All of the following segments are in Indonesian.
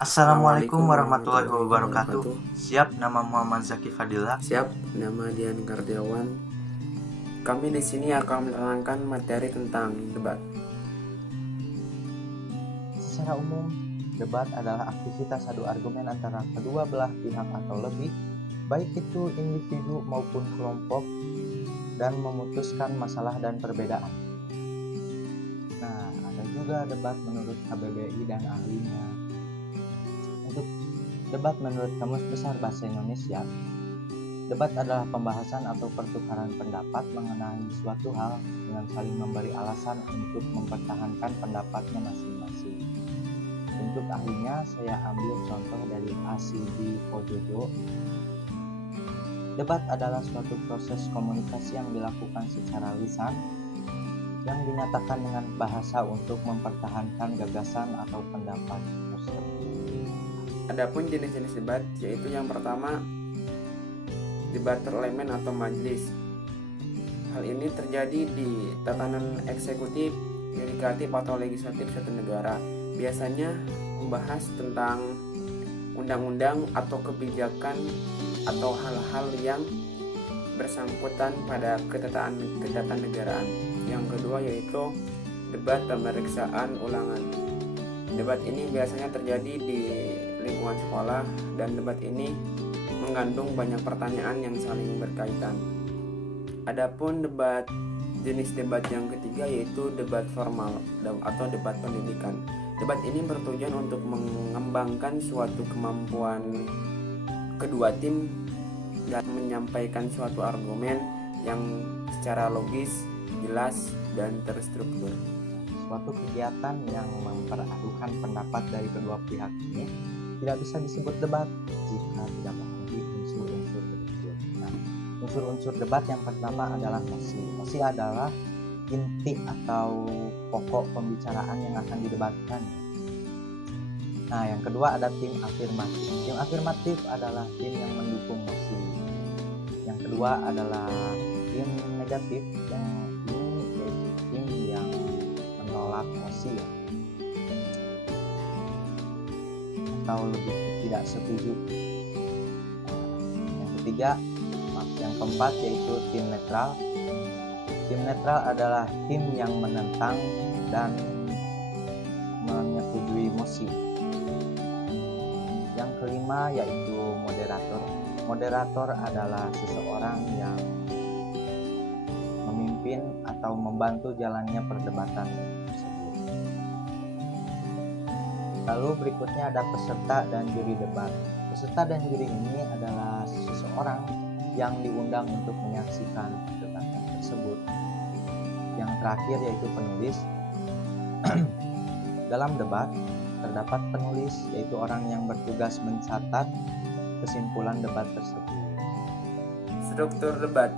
Assalamualaikum warahmatullahi wabarakatuh. wabarakatuh. Siap, nama Muhammad Zaki Fadila. Siap, nama Dian Kardiawan. Kami di sini akan menerangkan materi tentang debat. Secara umum, debat adalah aktivitas adu argumen antara kedua belah pihak atau lebih, baik itu individu maupun kelompok, dan memutuskan masalah dan perbedaan. Nah, ada juga debat menurut KBBI dan ahlinya. Untuk debat menurut Kamus Besar Bahasa Indonesia, debat adalah pembahasan atau pertukaran pendapat mengenai suatu hal dengan saling memberi alasan untuk mempertahankan pendapatnya masing-masing. Untuk ahlinya, saya ambil contoh dari Asidi Pojojo. Debat adalah suatu proses komunikasi yang dilakukan secara lisan yang dinyatakan dengan bahasa untuk mempertahankan gagasan atau pendapat tersebut. Adapun jenis-jenis debat, yaitu yang pertama, debat parlemen atau majelis. Hal ini terjadi di tatanan eksekutif, yudikatif atau legislatif suatu negara. Biasanya membahas tentang undang-undang atau kebijakan atau hal-hal yang bersangkutan pada ketatanegaraan. Yang kedua yaitu debat pemeriksaan ulangan. Debat ini biasanya terjadi di lingkungan sekolah dan debat ini mengandung banyak pertanyaan yang saling berkaitan. Adapun jenis debat yang ketiga yaitu debat formal atau debat pendidikan. Debat ini bertujuan untuk mengembangkan suatu kemampuan kedua tim dan menyampaikan suatu argumen yang secara logis, jelas, dan terstruktur. Suatu kegiatan yang memperadukan pendapat dari kedua pihak ini tidak bisa disebut debat jika tidak memenuhi unsur-unsur berikut. Nah, unsur-unsur debat yang pertama adalah mosi. Mosi adalah inti atau pokok pembicaraan yang akan didebatkan. Nah, yang kedua ada tim afirmatif. Tim afirmatif adalah tim yang mendukung mosi. Yang kedua adalah tim negatif, yang ini yaitu tim yang menolak mosi atau lebih tidak setuju. Yang ketiga, yang keempat yaitu tim netral. Tim netral adalah tim yang menentang dan menyetujui mosi. Yang kelima yaitu moderator. Moderator adalah seseorang yang memimpin atau membantu jalannya perdebatan tersebut. Lalu berikutnya ada peserta dan juri debat. Peserta dan juri ini adalah seseorang yang diundang untuk menyaksikan perdebatan tersebut. Yang terakhir yaitu penulis. Dalam debat terdapat penulis, yaitu orang yang bertugas mencatat kesimpulan debat tersebut. Struktur debat.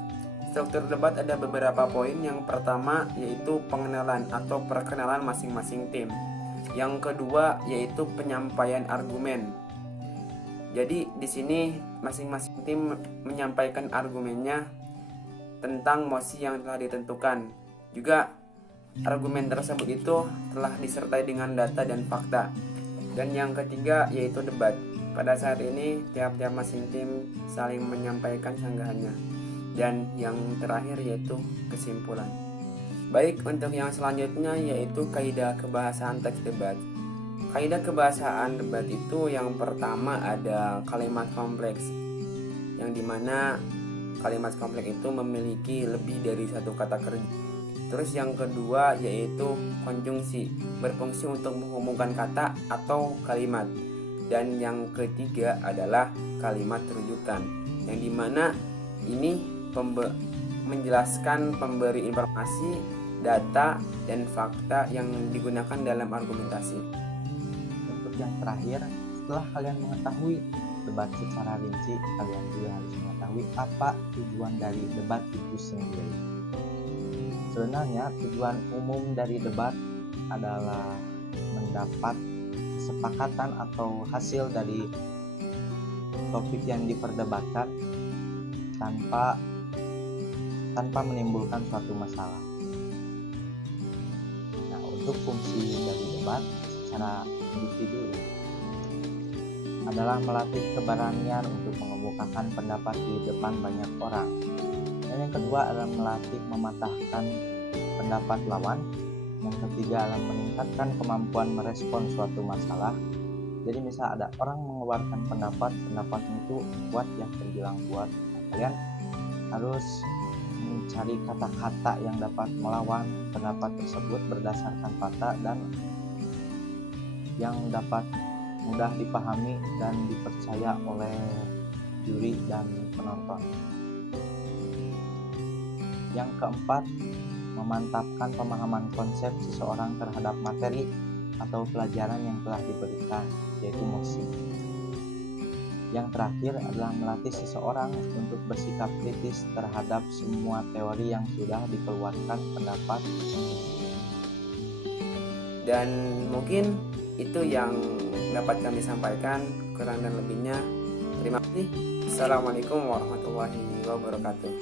Struktur debat ada beberapa poin. Yang pertama yaitu pengenalan atau perkenalan masing-masing tim. Yang kedua yaitu penyampaian argumen. Jadi di sini masing-masing tim menyampaikan argumennya tentang mosi yang telah ditentukan. Juga argumen tersebut itu telah disertai dengan data dan fakta. Dan yang ketiga yaitu debat. Pada saat ini tiap-tiap masing tim saling menyampaikan sanggahannya. Dan yang terakhir yaitu kesimpulan. Baik, untuk yang selanjutnya yaitu kaidah kebahasaan teks debat. Kaidah kebahasaan debat itu yang pertama ada kalimat kompleks, yang dimana kalimat kompleks itu memiliki lebih dari satu kata kerja. Terus yang kedua yaitu konjungsi, berfungsi untuk menghubungkan kata atau kalimat. Dan yang ketiga adalah kalimat rujukan, yang dimana ini menjelaskan pemberi informasi, data, dan fakta yang digunakan dalam argumentasi. Untuk yang terakhir, setelah kalian mengetahui debat secara rinci, kalian juga harus mengetahui apa tujuan dari debat itu sendiri. Sebenarnya tujuan umum dari debat adalah mendapat kesepakatan atau hasil dari topik yang diperdebatkan tanpa menimbulkan suatu masalah. Nah, untuk fungsi dari debat secara individu, adalah melatih keberanian untuk mengemukakan pendapat di depan banyak orang. Dan yang kedua adalah melatih mematahkan pendapat lawan. Yang ketiga adalah meningkatkan kemampuan merespon suatu masalah. Jadi misal ada orang mengeluarkan pendapatnya itu kuat ya, terbilang kuat. Nah, kalian harus mencari kata-kata yang dapat melawan pendapat tersebut berdasarkan fakta dan yang dapat mudah dipahami dan dipercaya oleh juri dan penonton. Yang keempat, memantapkan pemahaman konsep seseorang terhadap materi atau pelajaran yang telah diberikan, yaitu musik. Yang terakhir adalah melatih seseorang untuk bersikap kritis terhadap semua teori yang sudah dikeluarkan pendapat. Dan mungkin itu yang dapat kami sampaikan, kurang dan lebihnya terima kasih. Assalamualaikum warahmatullahi wabarakatuh.